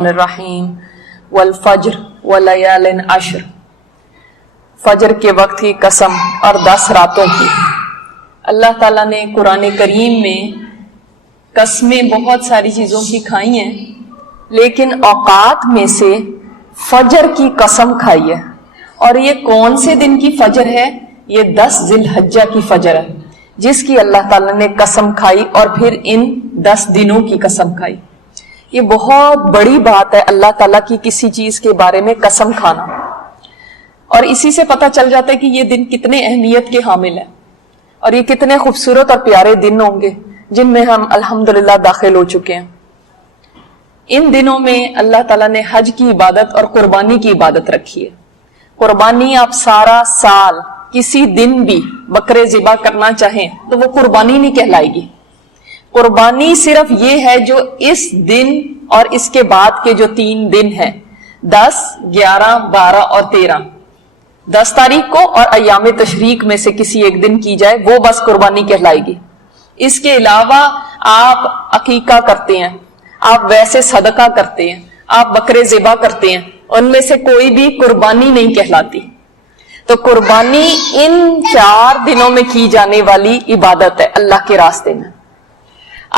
الرحیم والفجر ولیال عشر، فجر کے وقت کی قسم اور 10 راتوں کی۔ اللہ تعالیٰ نے قرآن کریم میں قسمیں بہت ساری چیزوں کی کھائی ہیں، لیکن اوقات میں سے فجر کی قسم کھائی ہے۔ اور یہ کون سے دن کی فجر ہے؟ یہ 10 ذی الحجہ کی فجر ہے، جس کی اللہ تعالیٰ نے قسم کھائی، اور پھر ان 10 دنوں کی قسم کھائی۔ یہ بہت بڑی بات ہے اللہ تعالیٰ کی کسی چیز کے بارے میں قسم کھانا، اور اسی سے پتہ چل جاتا ہے کہ یہ دن کتنے اہمیت کے حامل ہیں، اور یہ کتنے خوبصورت اور پیارے دن ہوں گے جن میں ہم الحمدللہ داخل ہو چکے ہیں۔ ان دنوں میں اللہ تعالیٰ نے حج کی عبادت اور قربانی کی عبادت رکھی ہے۔ قربانی آپ سارا سال کسی دن بھی بکرے ذبح کرنا چاہیں تو وہ قربانی نہیں کہلائے گی۔ قربانی صرف یہ ہے جو اس دن اور اس کے بعد کے جو 3 دن ہیں، 10، 11، 12 اور 13، 10 تاریخ کو اور ایام تشریق میں سے کسی ایک دن کی جائے وہ بس قربانی کہلائے گی۔ اس کے علاوہ آپ عقیقہ کرتے ہیں، آپ ویسے صدقہ کرتے ہیں، آپ بکرے ذبح کرتے ہیں، ان میں سے کوئی بھی قربانی نہیں کہلاتی۔ تو قربانی ان 4 دنوں میں کی جانے والی عبادت ہے اللہ کے راستے میں۔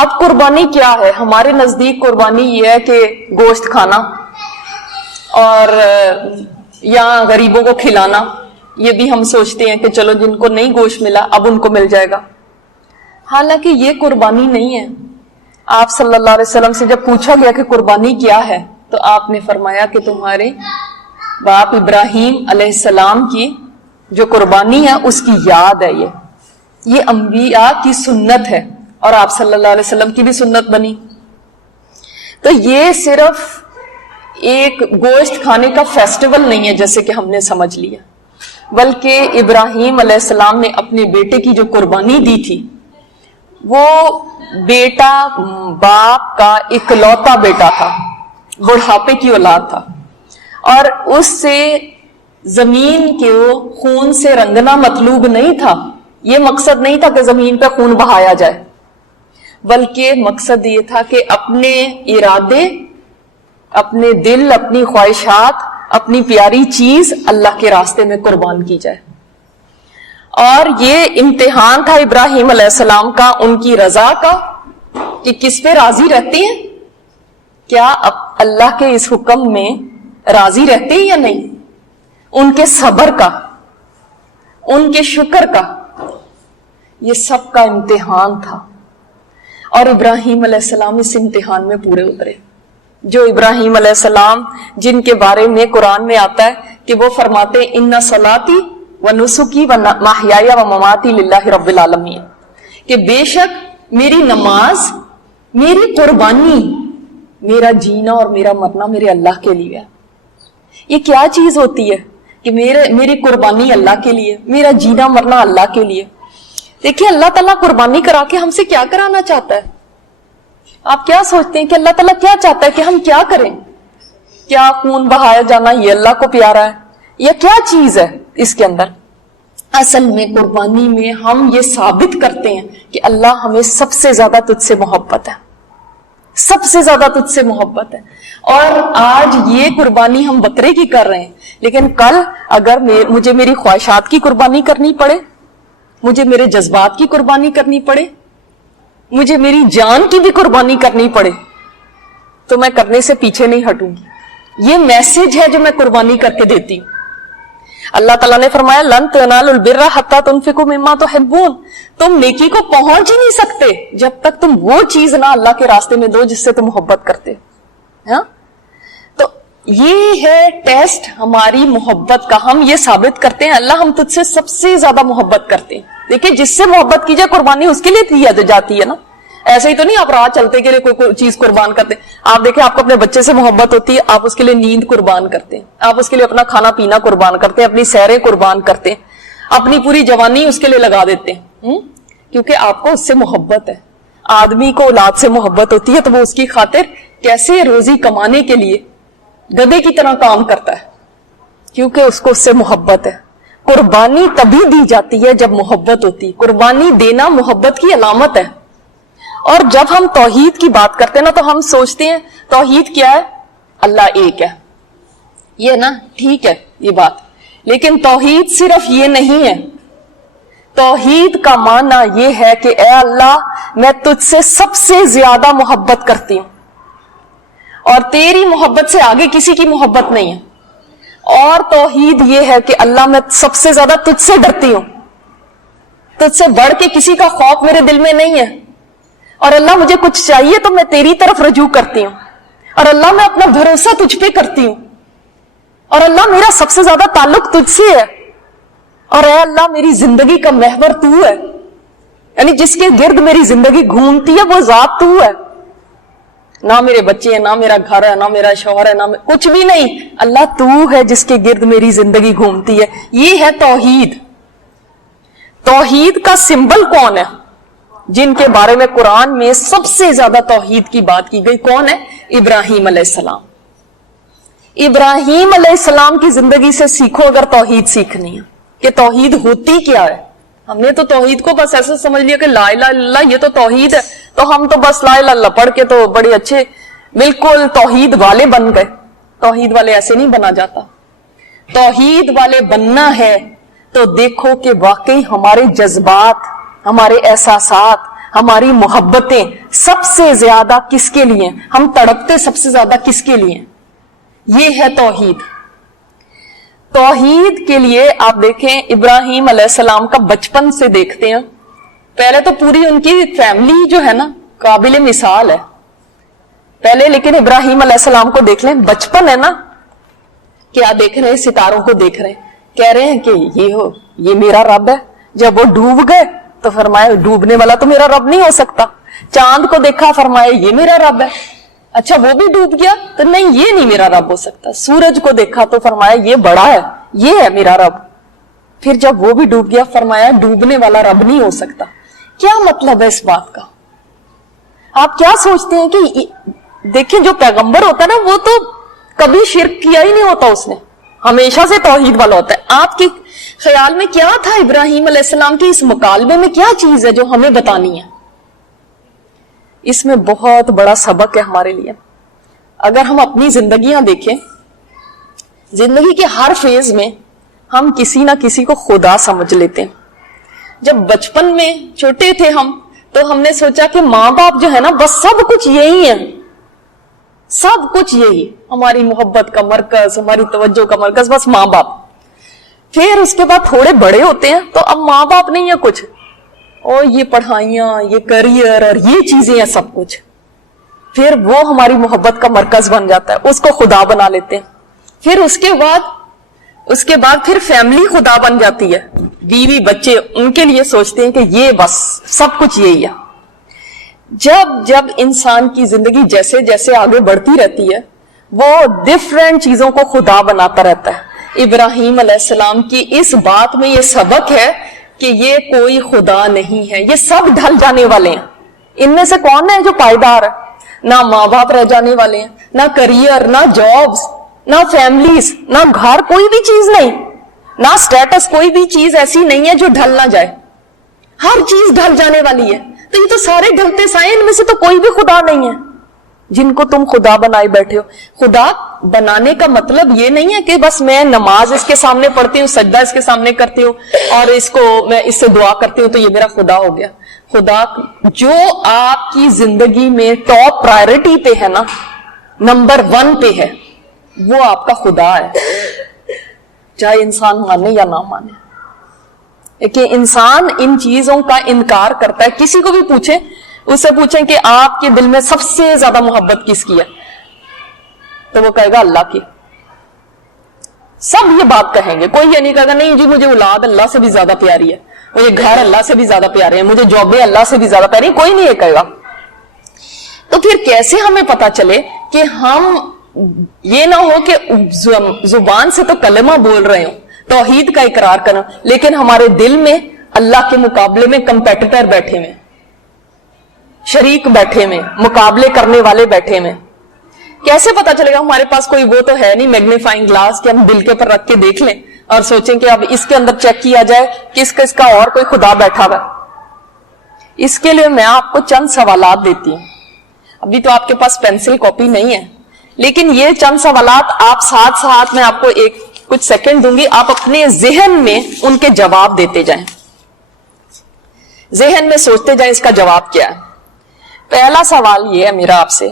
اب قربانی کیا ہے؟ ہمارے نزدیک قربانی یہ ہے کہ گوشت کھانا اور یا غریبوں کو کھلانا۔ یہ بھی ہم سوچتے ہیں کہ چلو جن کو نہیں گوشت ملا اب ان کو مل جائے گا، حالانکہ یہ قربانی نہیں ہے۔ آپ صلی اللہ علیہ وسلم سے جب پوچھا گیا کہ قربانی کیا ہے تو آپ نے فرمایا کہ تمہارے باپ ابراہیم علیہ السلام کی جو قربانی ہے اس کی یاد ہے۔ یہ انبیاء کی سنت ہے، اور آپ صلی اللہ علیہ وسلم کی بھی سنت بنی۔ تو یہ صرف ایک گوشت کھانے کا فیسٹیول نہیں ہے جیسے کہ ہم نے سمجھ لیا، بلکہ ابراہیم علیہ السلام نے اپنے بیٹے کی جو قربانی دی تھی، وہ بیٹا باپ کا اکلوتا بیٹا تھا، بڑھاپے کی اولاد تھا، اور اس سے زمین کے خون سے رنگنا مطلوب نہیں تھا۔ یہ مقصد نہیں تھا کہ زمین پہ خون بہایا جائے، بلکہ مقصد یہ تھا کہ اپنے ارادے، اپنے دل، اپنی خواہشات، اپنی پیاری چیز اللہ کے راستے میں قربان کی جائے۔ اور یہ امتحان تھا ابراہیم علیہ السلام کا، ان کی رضا کا، کہ کس پہ راضی رہتے ہیں، کیا اللہ کے اس حکم میں راضی رہتے ہیں یا نہیں، ان کے صبر کا، ان کے شکر کا، یہ سب کا امتحان تھا۔ اور ابراہیم علیہ السلام اس امتحان میں پورے اترے۔ جو ابراہیم علیہ السلام جن کے بارے میں قرآن میں آتا ہے کہ وہ فرماتے ان صلاتی و نسکی و محیای و مماتی للہ رب العالمین، کہ بے شک میری نماز، میری قربانی، میرا جینا اور میرا مرنا میرے اللہ کے لیے ہے۔ یہ کیا چیز ہوتی ہے کہ میری قربانی اللہ کے لیے، میرا جینا مرنا اللہ کے لیے؟ دیکھیے اللہ تعالیٰ قربانی کرا کے ہم سے کیا کرانا چاہتا ہے؟ آپ کیا سوچتے ہیں کہ اللہ تعالیٰ کیا چاہتا ہے کہ ہم کیا کریں؟ کیا خون بہایا جانا یہ اللہ کو پیارا ہے، یا کیا چیز ہے اس کے اندر؟ اصل میں قربانی میں ہم یہ ثابت کرتے ہیں کہ اللہ ہمیں سب سے زیادہ تجھ سے محبت ہے، سب سے زیادہ تجھ سے محبت ہے۔ اور آج یہ قربانی ہم بکرے کی کر رہے ہیں، لیکن کل اگر مجھے میری خواہشات کی قربانی کرنی پڑے، مجھے میرے جذبات کی قربانی کرنی پڑے، مجھے میری جان کی بھی قربانی کرنی پڑے، تو میں کرنے سے پیچھے نہیں ہٹوں گی۔ یہ میسج ہے جو میں قربانی کر کے دیتی ہوں۔ اللہ تعالیٰ نے فرمایا لن تنالوا البر حتی تنفقوا مما تحبون، تم نیکی کو پہنچ ہی نہیں سکتے جب تک تم وہ چیز نہ اللہ کے راستے میں دو جس سے تم محبت کرتے ہاں؟ تو یہ ہے ٹیسٹ ہماری محبت کا۔ ہم یہ ثابت کرتے ہیں اللہ ہم تجھ سے سب سے زیادہ محبت کرتے ہیں۔ دیکھیں جس سے محبت کی جائے قربانی اس کے لیے دی جاتی ہے نا، ایسے ہی تو نہیں آپ راہ چلتے کے لیے کوئی چیز قربان کرتے۔ آپ دیکھیں آپ کو اپنے بچے سے محبت ہوتی ہے، آپ اس کے لیے نیند قربان کرتے ہیں، آپ اس کے لیے اپنا کھانا پینا قربان کرتے ہیں، اپنی سیریں قربان کرتے ہیں، اپنی پوری جوانی اس کے لیے لگا دیتے ہیں، کیونکہ آپ کو اس سے محبت ہے۔ آدمی کو اولاد سے محبت ہوتی ہے تو وہ اس کی خاطر کیسے روزی کمانے کے لیے گدھے کی طرح کام کرتا ہے، کیونکہ اس کو اس سے محبت ہے۔ قربانی تبھی دی جاتی ہے جب محبت ہوتی، قربانی دینا محبت کی علامت ہے۔ اور جب ہم توحید کی بات کرتے ہیں نا تو ہم سوچتے ہیں توحید کیا ہے؟ اللہ ایک ہے، یہ نا ٹھیک ہے یہ بات، لیکن توحید صرف یہ نہیں ہے. توحید کا معنی یہ ہے کہ اے اللہ میں تجھ سے سب سے زیادہ محبت کرتی ہوں اور تیری محبت سے آگے کسی کی محبت نہیں ہے. اور توحید یہ ہے کہ اللہ میں سب سے زیادہ تجھ سے ڈرتی ہوں، تجھ سے بڑھ کے کسی کا خوف میرے دل میں نہیں ہے. اور اللہ مجھے کچھ چاہیے تو میں تیری طرف رجوع کرتی ہوں، اور اللہ میں اپنا بھروسہ تجھ پہ کرتی ہوں، اور اللہ میرا سب سے زیادہ تعلق تجھ سے ہے. اور اے اللہ میری زندگی کا محور تو ہے، یعنی جس کے گرد میری زندگی گھومتی ہے وہ ذات تو ہے. نہ میرے بچے ہیں، نہ میرا گھر ہے، نہ میرا شوہر ہے، نہ کچھ بھی نہیں، اللہ تو ہے جس کے گرد میری زندگی گھومتی ہے. یہ ہے توحید. توحید کا سمبل کون ہے؟ جن کے بارے میں قرآن میں سب سے زیادہ توحید کی بات کی گئی، کون ہے؟ ابراہیم علیہ السلام. ابراہیم علیہ السلام کی زندگی سے سیکھو اگر توحید سیکھنی ہے کہ توحید ہوتی کیا ہے. ہم نے تو توحید کو بس ایسا سمجھ لیا کہ لا الہ الا اللہ یہ تو توحید ہے، تو ہم تو بس لا الہ الا اللہ پڑھ کے تو بڑے اچھے بالکل توحید والے بن گئے. توحید والے ایسے نہیں بنا جاتا. توحید والے بننا ہے تو دیکھو کہ واقعی ہمارے جذبات، ہمارے احساسات، ہماری محبتیں سب سے زیادہ کس کے لیے، ہم تڑپتے سب سے زیادہ کس کے لیے. یہ ہے توحید. توحید کے لیے آپ دیکھیں ابراہیم علیہ السلام کا بچپن سے دیکھتے ہیں. پہلے تو پوری ان کی فیملی جو ہے نا قابل مثال ہے پہلے، لیکن ابراہیم علیہ السلام کو دیکھ لیں، بچپن ہے نا، کیا دیکھ رہے ہیں؟ ستاروں کو دیکھ رہے ہیں، کہہ رہے ہیں کہ یہ میرا رب ہے. جب وہ ڈوب گئے تو فرمایا ڈوبنے والا تو میرا رب نہیں ہو سکتا. چاند کو دیکھا، فرمایا یہ میرا رب ہے. اچھا وہ بھی ڈوب گیا تو نہیں، یہ نہیں میرا رب ہو سکتا. سورج کو دیکھا تو فرمایا یہ بڑا ہے، یہ ہے میرا رب. پھر جب وہ بھی ڈوب گیا فرمایا ڈوبنے والا رب نہیں ہو سکتا. کیا مطلب ہے اس بات کا؟ آپ کیا سوچتے ہیں کہ دیکھیں جو پیغمبر ہوتا ہے نا وہ تو کبھی شرک کیا ہی نہیں ہوتا، اس نے ہمیشہ سے توحید والا ہوتا ہے. آپ کے خیال میں کیا تھا ابراہیم علیہ السلام کے اس مکالمے میں؟ کیا چیز ہے جو ہمیں بتانی ہے؟ اس میں بہت بڑا سبق ہے ہمارے لیے. اگر ہم اپنی زندگیاں دیکھیں، زندگی کے ہر فیز میں ہم کسی نہ کسی کو خدا سمجھ لیتے ہیں. جب بچپن میں چھوٹے تھے ہم تو ہم نے سوچا کہ ماں باپ جو ہے نا بس سب کچھ یہی ہے، سب کچھ یہی، ہماری محبت کا مرکز، ہماری توجہ کا مرکز بس ماں باپ. پھر اس کے بعد تھوڑے بڑے ہوتے ہیں تو اب ماں باپ نہیں ہے کچھ، اور یہ پڑھائیاں، یہ کریئر اور یہ چیزیں ہیں سب کچھ. پھر وہ ہماری محبت کا مرکز بن جاتا ہے، اس کو خدا بنا لیتے ہیں. پھر اس کے بعد پھر فیملی خدا بن جاتی ہے، بیوی بچے، ان کے لیے سوچتے ہیں کہ یہ بس سب کچھ یہی ہے. جب انسان کی زندگی جیسے جیسے آگے بڑھتی رہتی ہے وہ ڈفرینٹ چیزوں کو خدا بناتا رہتا ہے. ابراہیم علیہ السلام کی اس بات میں یہ سبق ہے کہ یہ کوئی خدا نہیں ہے، یہ سب ڈھل جانے والے ہیں. ان میں سے کون ہے جو پائیدار ہے؟ نہ ماں باپ رہ جانے والے ہیں، نہ کریئر، نہ جابز، نہ فیملیز، نہ گھر، کوئی بھی چیز نہیں، نہ سٹیٹس، کوئی بھی چیز ایسی نہیں ہے جو ڈھل نہ جائے. ہر چیز ڈھل جانے والی ہے. تو یہ تو سارے ڈھلتے سائے، ان میں سے تو کوئی بھی خدا نہیں ہے جن کو تم خدا بنائے بیٹھے ہو. خدا بنانے کا مطلب یہ نہیں ہے کہ بس میں نماز اس کے سامنے پڑھتی ہوں، سجدہ اس کے سامنے کرتی ہوں اور میں اس سے دعا کرتی ہوں تو یہ میرا خدا ہو گیا. خدا جو آپ کی زندگی میں ٹاپ پرائرٹی پہ ہے نا، نمبر 1 پہ ہے، وہ آپ کا خدا ہے، چاہے انسان مانے یا نہ مانے. کہ انسان ان چیزوں کا انکار کرتا ہے. کسی کو بھی پوچھیں، اس سے پوچھیں کہ آپ کے دل میں سب سے زیادہ محبت کس کی ہے تو وہ کہے گا اللہ کی. سب یہ بات کہیں گے، کوئی یہ نہیں کہے گا نہیں جی مجھے اولاد اللہ سے بھی زیادہ پیاری ہے، مجھے گھر اللہ سے بھی زیادہ پیارے ہیں، مجھے جابیں اللہ سے بھی زیادہ پیاری ہیں، کوئی نہیں یہ کہے گا. تو پھر کیسے ہمیں پتا چلے کہ ہم یہ نہ ہو کہ زبان سے تو کلمہ بول رہے ہوں، توحید کا اقرار کرنا، لیکن ہمارے دل میں اللہ کے مقابلے میں کمپیٹیٹر بیٹھے ہوئے، شریک بیٹھے ہوئے، مقابلے کرنے والے بیٹھے ہوئے. کیسے پتا چلے گا؟ ہمارے پاس کوئی وہ تو ہے نہیں میگنیفائنگ گلاس کہ ہم دل کے پر رکھ کے دیکھ لیں اور سوچیں کہ اب اس کے اندر چیک کیا جائے کس کا اور کوئی خدا بیٹھا ہوا. اس کے لیے میں آپ کو چند سوالات دیتی ہوں. ابھی تو آپ کے پاس پینسل کاپی نہیں ہے، لیکن یہ چند سوالات آپ ساتھ ساتھ میں آپ کو کچھ سیکنڈ دوں گی، آپ اپنے ذہن میں ان کے جواب دیتے جائیں، ذہن میں سوچتے جائیں اس کا جواب کیا ہے۔ پہلا سوال یہ ہے میرا آپ سے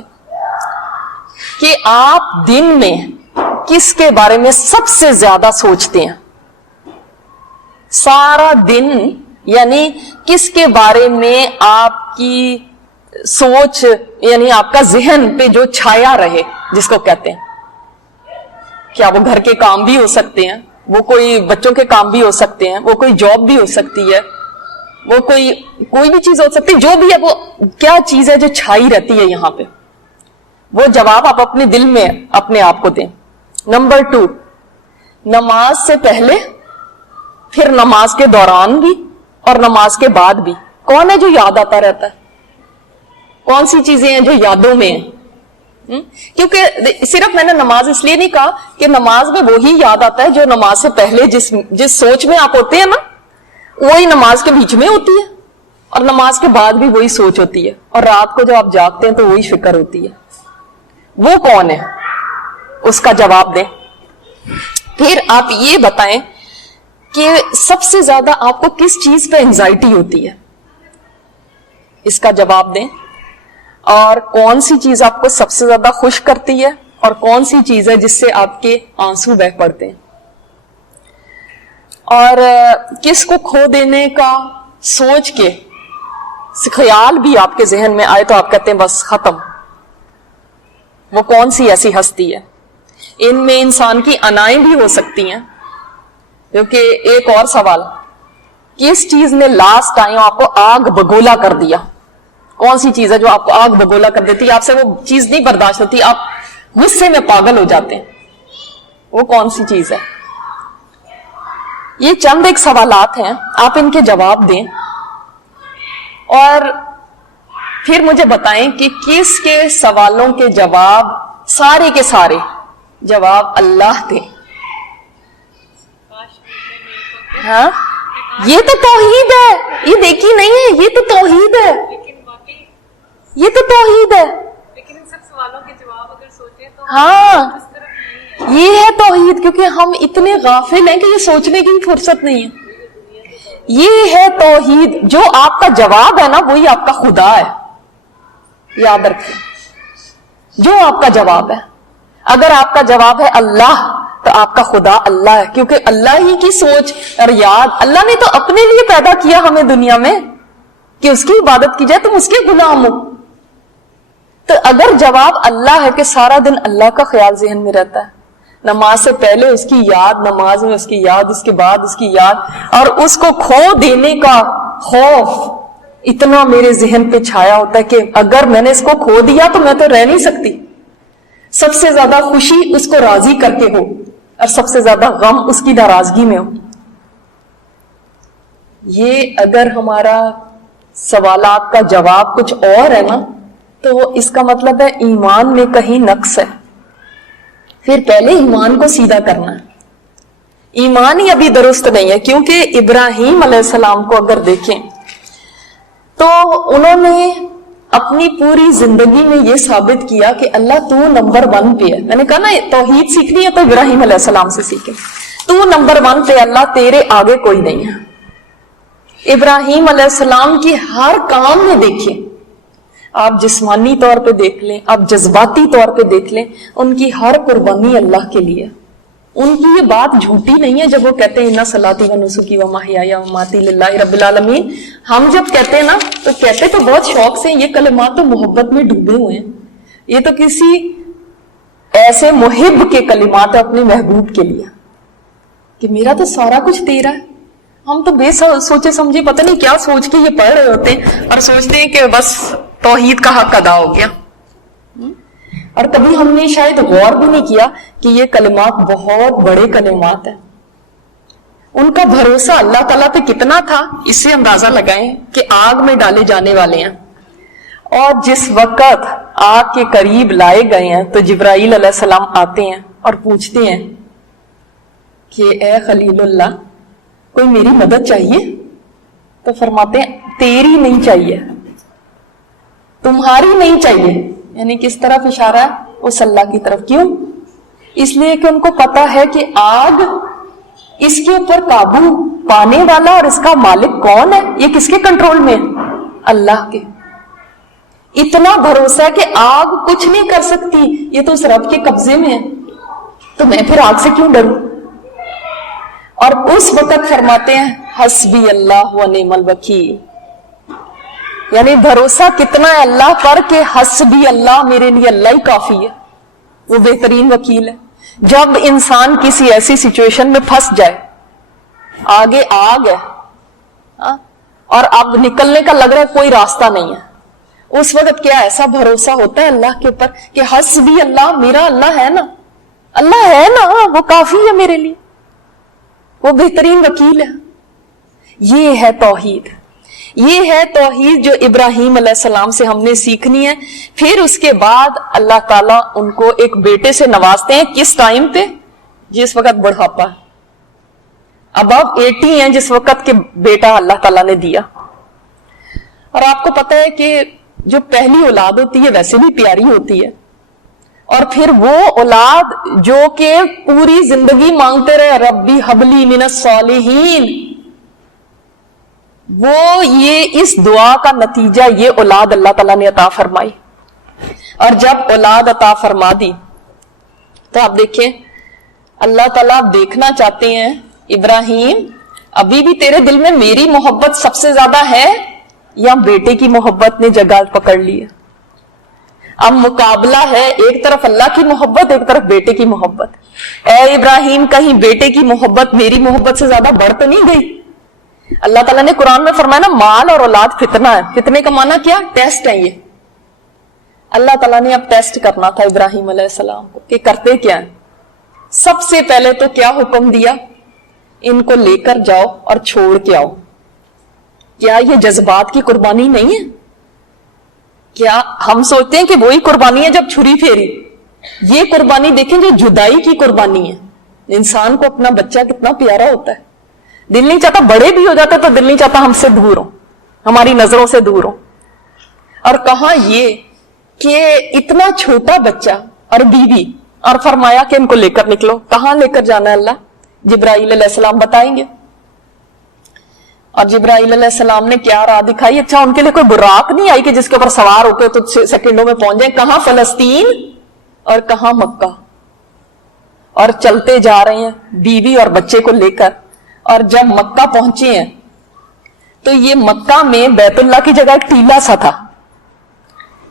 کہ آپ دن میں کس کے بارے میں سب سے زیادہ سوچتے ہیں؟ سارا دن یعنی کس کے بارے میں آپ کی سوچ، یعنی آپ کا ذہن پہ جو چھایا رہے، جس کو کہتے ہیں، کیا وہ گھر کے کام بھی ہو سکتے ہیں، وہ کوئی بچوں کے کام بھی ہو سکتے ہیں، وہ کوئی جاب بھی ہو سکتی ہے، وہ کوئی بھی چیز ہو سکتی ہے، جو بھی ہے وہ کیا چیز ہے جو چھائی رہتی ہے یہاں پہ، وہ جواب آپ اپنے دل میں اپنے آپ کو دیں۔ نمبر 2، نماز سے پہلے، پھر نماز کے دوران بھی اور نماز کے بعد بھی کون ہے جو یاد آتا رہتا ہے؟ کون سی چیزیں ہیں جو یادوں میں ہیں؟ کیونکہ صرف میں نے نماز اس لیے نہیں کہا کہ نماز میں وہی یاد آتا ہے جو نماز سے پہلے جس سوچ میں آپ ہوتے ہیں نا، وہی نماز کے بیچ میں ہوتی ہے، اور نماز کے بعد بھی وہی سوچ ہوتی ہے، اور رات کو جب آپ جاگتے ہیں تو وہی فکر ہوتی ہے۔ وہ کون ہے؟ اس کا جواب دیں۔ پھر آپ یہ بتائیں کہ سب سے زیادہ آپ کو کس چیز پہ انزائٹی ہوتی ہے، اس کا جواب دیں۔ اور کون سی چیز آپ کو سب سے زیادہ خوش کرتی ہے، اور کون سی چیز ہے جس سے آپ کے آنسو بہہ پڑتے ہیں، اور کس کو کھو دینے کا سوچ کے خیال بھی آپ کے ذہن میں آئے تو آپ کہتے ہیں بس ختم۔ وہ کون سی ایسی ہستی ہے؟ ان میں انسان کی انائیں بھی ہو سکتی ہیں، کیونکہ ایک اور سوال، کس چیز نے لاسٹ ٹائم آپ کو آگ بگولا کر دیا؟ کون سی چیز ہے جو آپ کو آگ بگولا کر دیتی ہے، آپ سے وہ چیز نہیں برداشت ہوتی، آپ غصے میں پاگل ہو جاتے ہیں، وہ کون سی چیز ہے؟ یہ چند ایک سوالات ہیں، آپ ان کے جواب دیں اور پھر مجھے بتائیں کہ کس کے سوالوں کے جواب، سارے کے سارے جواب اللہ تھے۔ ہاں، یہ تو توحید ہے، یہ دیکھی نہیں ہے، یہ تو توحید ہے، یہ تو توحید ہے۔ لیکن ان سب سوالوں کے جواب اگر سوچیں تو ہاں، یہ ہے توحید، کیونکہ ہم اتنے غافل ہیں کہ یہ سوچنے کی بھی فرصت نہیں ہے۔ یہ ہے توحید، جو آپ کا جواب ہے نا وہی آپ کا خدا ہے، یاد رکھیں، جو آپ کا جواب ہے۔ اگر آپ کا جواب ہے اللہ تو آپ کا خدا اللہ ہے، کیونکہ اللہ ہی کی سوچ اور یاد، اللہ نے تو اپنے لیے پیدا کیا ہمیں دنیا میں کہ اس کی عبادت کی جائے، تم اس کے غلام ہو۔ تو اگر جواب اللہ ہے کہ سارا دن اللہ کا خیال ذہن میں رہتا ہے، نماز سے پہلے اس کی یاد، نماز میں اس کی یاد، اس کے بعد اس کی یاد، اور اس کو کھو دینے کا خوف اتنا میرے ذہن پہ چھایا ہوتا ہے کہ اگر میں نے اس کو کھو دیا تو میں تو رہ نہیں سکتی۔ سب سے زیادہ خوشی اس کو راضی کر کے ہو، اور سب سے زیادہ غم اس کی ناراضگی میں ہو۔ یہ اگر ہمارا سوالات کا جواب کچھ اور ہے نا، تو اس کا مطلب ہے ایمان میں کہیں نقص ہے۔ پھر پہلے ایمان کو سیدھا کرنا ہے، ایمان ہی ابھی درست نہیں ہے، کیونکہ ابراہیم علیہ السلام کو اگر دیکھیں تو انہوں نے اپنی پوری زندگی میں یہ ثابت کیا کہ اللہ تو نمبر 1 پہ ہے۔ میں نے کہا نا توحید سیکھنی ہے تو ابراہیم علیہ السلام سے سیکھیں، تو نمبر 1 پہ اللہ، تیرے آگے کوئی نہیں ہے۔ ابراہیم علیہ السلام کی ہر کام میں دیکھیں، آپ جسمانی طور پہ دیکھ لیں، آپ جذباتی طور پہ دیکھ لیں، ان کی ہر قربانی اللہ کے لیے۔ ان کی یہ بات جھوٹی نہیں ہے جب وہ کہتے ہیں اِنَّ صَلَاتِي وَنُسُكِي وَمَحْيَايَ وَمَمَاتِي لِلَّهِ رَبِّ الْعَالَمِينَ۔ ہم جب کہتے ہیں نا تو کہتے تو بہت شوق سے، یہ کلمات تو محبت میں ڈوبے ہوئے ہیں، یہ تو کسی ایسے محب کے کلمات ہے اپنے محبوب کے لیے کہ میرا تو سارا کچھ تیرا ہے۔ ہم تو بے سوچے سمجھے پتہ نہیں کیا سوچ کے یہ پڑھ رہے ہوتے ہیں اور سوچتے ہیں کہ بس توحید کا حق ادا ہو گیا، اور کبھی ہم نے شاید غور بھی نہیں کیا کہ یہ کلمات بہت بڑے کلمات ہیں۔ ان کا بھروسہ اللہ تعالیٰ پہ کتنا تھا، اس سے اندازہ لگائیں کہ آگ میں ڈالے جانے والے ہیں، اور جس وقت آگ کے قریب لائے گئے ہیں تو جبرائیل علیہ السلام آتے ہیں اور پوچھتے ہیں کہ اے خلیل اللہ، کوئی میری مدد چاہیے؟ تو فرماتے ہیں تیری نہیں چاہیے، تمہاری نہیں چاہیے، یعنی کس طرف اشارہ ہے؟ اس اللہ کی طرف. کیوں؟ اس لیے کہ ان کو پتا ہے کہ آگ اس کے اوپر قابو پانے والا اور اس کا مالک کون ہے؟ یہ کس کے کنٹرول میں ہے؟ اللہ کے. اتنا بھروسہ ہے کہ آگ کچھ نہیں کر سکتی، یہ تو اس رب کے قبضے میں ہے، تو میں پھر آگ سے کیوں ڈروں؟ اور اس وقت فرماتے ہیں حسبی اللہ و نعم الوکیل، یعنی بھروسہ کتنا ہے اللہ پر کہ حسبی اللہ، میرے لیے اللہ ہی کافی ہے، وہ بہترین وکیل ہے. جب انسان کسی ایسی سچویشن میں پھنس جائے، آگے آگ ہے اور اب نکلنے کا لگ رہا ہے کوئی راستہ نہیں ہے، اس وقت کیا ایسا بھروسہ ہوتا ہے اللہ کے اوپر کہ حسبی اللہ، میرا اللہ ہے نا، اللہ ہے نا، وہ کافی ہے میرے لیے، وہ بہترین وکیل ہے. یہ ہے توحید. یہ ہے توحید جو ابراہیم علیہ السلام سے ہم نے سیکھنی ہے. پھر اس کے بعد اللہ تعالیٰ ان کو ایک بیٹے سے نوازتے ہیں. کس ٹائم پہ؟ جس وقت بڑھاپا ہے، ابو 80 ہیں جس وقت کے بیٹا اللہ تعالیٰ نے دیا. اور آپ کو پتا ہے کہ جو پہلی اولاد ہوتی ہے ویسے بھی پیاری ہوتی ہے، اور پھر وہ اولاد جو کہ پوری زندگی مانگتے رہے ربی حبلی من الصالحین، وہ یہ اس دعا کا نتیجہ یہ اولاد اللہ تعالیٰ نے عطا فرمائی. اور جب اولاد عطا فرما دی تو آپ دیکھیں اللہ تعالیٰ دیکھنا چاہتے ہیں ابراہیم ابھی بھی تیرے دل میں میری محبت سب سے زیادہ ہے یا بیٹے کی محبت نے جگہ پکڑ لی ہے؟ اب مقابلہ ہے، ایک طرف اللہ کی محبت، ایک طرف بیٹے کی محبت. اے ابراہیم کہیں بیٹے کی محبت میری محبت سے زیادہ بڑھ تو نہیں گئی؟ اللہ تعالیٰ نے قرآن میں فرمایا نا مال اور اولاد فتنہ ہے. فتنے کا معنی کیا؟ ٹیسٹ ہے. یہ اللہ تعالیٰ نے اب ٹیسٹ کرنا تھا ابراہیم علیہ السلام کو کہ کرتے کیا ہیں. سب سے پہلے تو کیا حکم دیا؟ ان کو لے کر جاؤ اور چھوڑ کے آؤ. کیا یہ جذبات کی قربانی نہیں ہے؟ کیا ہم سوچتے ہیں کہ وہی قربانی ہے جب چھری پھیری؟ یہ قربانی دیکھیں جو جدائی کی قربانی ہے. انسان کو اپنا بچہ کتنا پیارا ہوتا ہے، دل نہیں چاہتا، بڑے بھی ہو جاتے تو دل نہیں چاہتا ہم سے دور ہو، ہماری نظروں سے دور ہو. اور کہاں یہ کہ اتنا چھوٹا بچہ اور بیوی، اور فرمایا کہ ان کو لے کر نکلو. کہاں لے کر جانا ہے اللہ؟ جبرائیل علیہ السلام بتائیں گے. اور جبرائیل علیہ السلام نے کیا راہ دکھائی؟ اچھا ان کے لیے کوئی براق نہیں آئی کہ جس کے اوپر سوار ہو کے تو سیکنڈوں میں پہنچ جائیں؟ کہاں فلسطین اور کہاں مکہ، اور چلتے جا رہے ہیں بیوی اور بچے کو لے کر. اور جب مکہ پہنچے ہیں تو یہ مکہ میں بیت اللہ کی جگہ ایک ٹیلا سا تھا.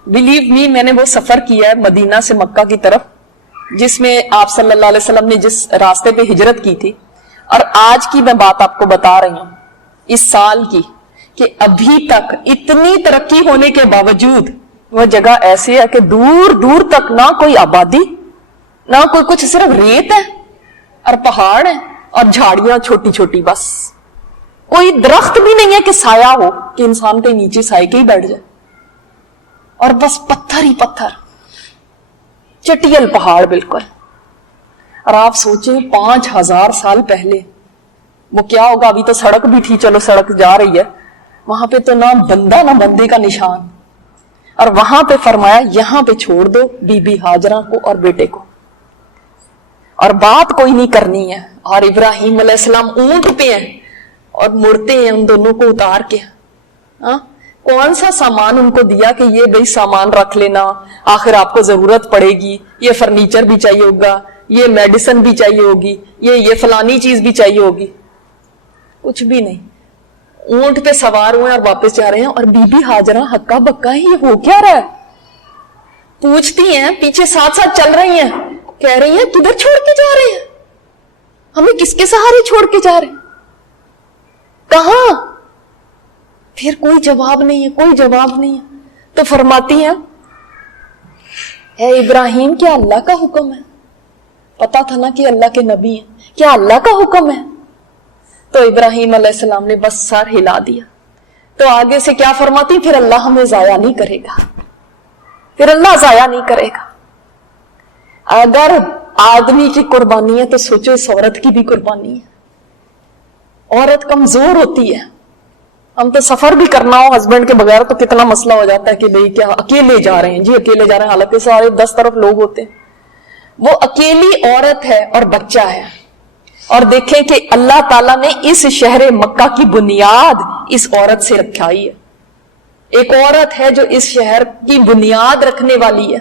بلیو می، میں نے وہ سفر کیا ہے مدینہ سے مکہ کی طرف جس میں آپ صلی اللہ علیہ وسلم نے جس راستے پہ ہجرت کی تھی. اور آج کی میں بات آپ کو بتا رہی ہوں اس سال کی، کہ ابھی تک اتنی ترقی ہونے کے باوجود وہ جگہ ایسی ہے کہ دور دور تک نہ کوئی آبادی، نہ کوئی کچھ، صرف ریت ہے اور پہاڑ ہیں اور جھاڑیاں چھوٹی چھوٹی، بس کوئی درخت بھی نہیں ہے کہ سایہ ہو کہ انسان کے نیچے سائے کے ہی بیٹھ جائے، اور بس پتھر ہی پتھر، چٹیل پہاڑ بالکل. اور آپ سوچیں 5000 سال پہلے وہ کیا ہوگا. ابھی تو سڑک بھی تھی، چلو سڑک جا رہی ہے، وہاں پہ تو نہ بندہ نہ بندے کا نشان. اور وہاں پہ فرمایا یہاں پہ چھوڑ دو بی بی ہاجرہ کو اور بیٹے کو، اور بات کوئی نہیں کرنی ہے. اور ابراہیم علیہ السلام اونٹ پہ ہیں اور مڑتے ہیں ان دونوں کو اتار کے. کون سا سامان ان کو دیا کہ یہ بھائی سامان رکھ لینا، آخر آپ کو ضرورت پڑے گی، یہ فرنیچر بھی چاہیے ہوگا، یہ میڈیسن بھی چاہیے ہوگی، یہ فلانی چیز بھی چاہیے ہوگی. کچھ بھی نہیں. اونٹ پہ سوار ہوئے اور واپس جا رہے ہیں. اور بی بی ہاجرہ ہکا بکا ہے، یہ ہو کیا رہا ہے؟ پوچھتی ہیں، پیچھے ساتھ ساتھ چل رہی ہیں، کہہ رہی ہیں کدھر چھوڑ کے جا رہے ہیں؟ ہمیں کس کے سہارے چھوڑ کے جا رہے ہیں؟ کہاں؟ پھر کوئی جواب نہیں ہے، کوئی جواب نہیں ہے. تو فرماتی ہیں اے ابراہیم کیا اللہ کا حکم ہے؟ پتا تھا نا کہ اللہ کے نبی ہیں، کیا اللہ کا حکم ہے؟ تو ابراہیم علیہ السلام نے بس سر ہلا دیا. تو آگے سے کیا فرماتی؟ پھر اللہ ہمیں ضائع نہیں کرے گا، پھر اللہ ضائع نہیں کرے گا. اگر آدمی کی قربانی ہے تو سوچو اس عورت کی بھی قربانی ہے. عورت کمزور ہوتی ہے ہم تو سفر بھی کرنا ہو ہسبینڈ کے بغیر تو کتنا مسئلہ ہو جاتا ہے کہ بھئی کیا اکیلے جا رہے ہیں، جی اکیلے جا رہے ہیں، حالانکہ سارے 10 طرف لوگ ہوتے ہیں. وہ اکیلی عورت ہے اور بچہ ہے. اور دیکھیں کہ اللہ تعالیٰ نے اس شہر مکہ کی بنیاد اس عورت سے رکھائی ہے. ایک عورت ہے جو اس شہر کی بنیاد رکھنے والی ہے.